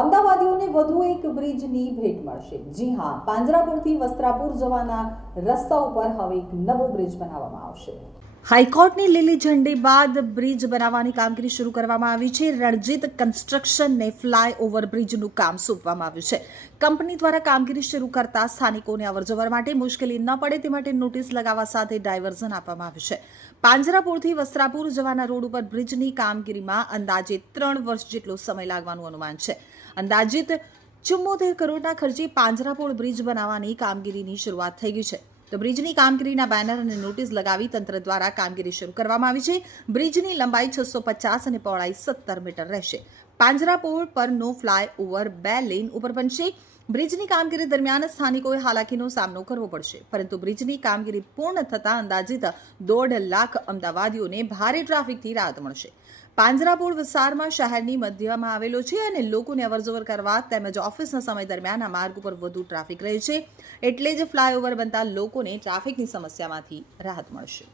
અમદાવાદીઓને વધુ એક બ્રિજની ભેટ મળશે. જી હા, પાંજરાપુરથી વસ્ત્રાપુર જવાના રસ્તા ઉપર હવે એક નવો બ્રિજ બનાવવામાં આવશે. હાઈકોર્ટની લીલી ઝંડી બાદ બ્રિજ બનાવવાની કામગીરી શરૂ કરવામાં આવી છે. રણજીત કન્સ્ટ્રક્શનને ફ્લાય ઓવરબ્રિજનું કામ સોંપવામાં આવ્યું છે. કંપની દ્વારા કામગીરી શરૂ કરતા સ્થાનિકોને અવરજવર માટે મુશ્કેલી ન પડે તે માટે નોટિસ લગાવવા સાથે ડાયવર્ઝન આપવામાં આવ્યું છે. પાંજરાપુરથી વસ્ત્રાપુર જવાના રોડ ઉપર બ્રિજની કામગીરીમાં અંદાજે ત્રણ વર્ષ જેટલો સમય લાગવાનું અનુમાન છે. અંદાજિત ચુમ્મોતેર કરોડના ખર્ચે પાંજરાપોળ બ્રિજ બનાવવાની કામગીરીની શરૂઆત થઈ ગઈ છે. તો બ્રિજની કામગીરીના બેનર અને નોટિસ લગાવી તંત્ર દ્વારા કામગીરી શરૂ કરવામાં આવી છે. બ્રિજની લંબાઈ છસો પચાસ અને પહોળાઈ સત્તર મીટર રહેશે. પાંજરાપોળ પરનો ફ્લાય ઓવર બે લેન ઉપર બનશે. બ્રિજની કામગીરી દરમિયાન સ્થાનિકોએ હાલાકીનો સામનો કરવો પડશે. પરંતુ બ્રિજની કામગીરી પૂર્ણ થતાં અંદાજિત દોઢ લાખ અમદાવાદીઓને ભારે ટ્રાફિકથી રાહત મળશે. પાંજરાપોળ વિસ્તારમાં શહેરની મધ્યમાં આવેલો છે અને લોકોને અવરજવર કરવા તેમજ ઓફિસના સમય દરમિયાન આ માર્ગ ઉપર વધુ ટ્રાફિક રહે છે. એટલે જ ફ્લાયઓવર બનતા લોકોને ટ્રાફિકની સમસ્યામાંથી રાહત મળશે.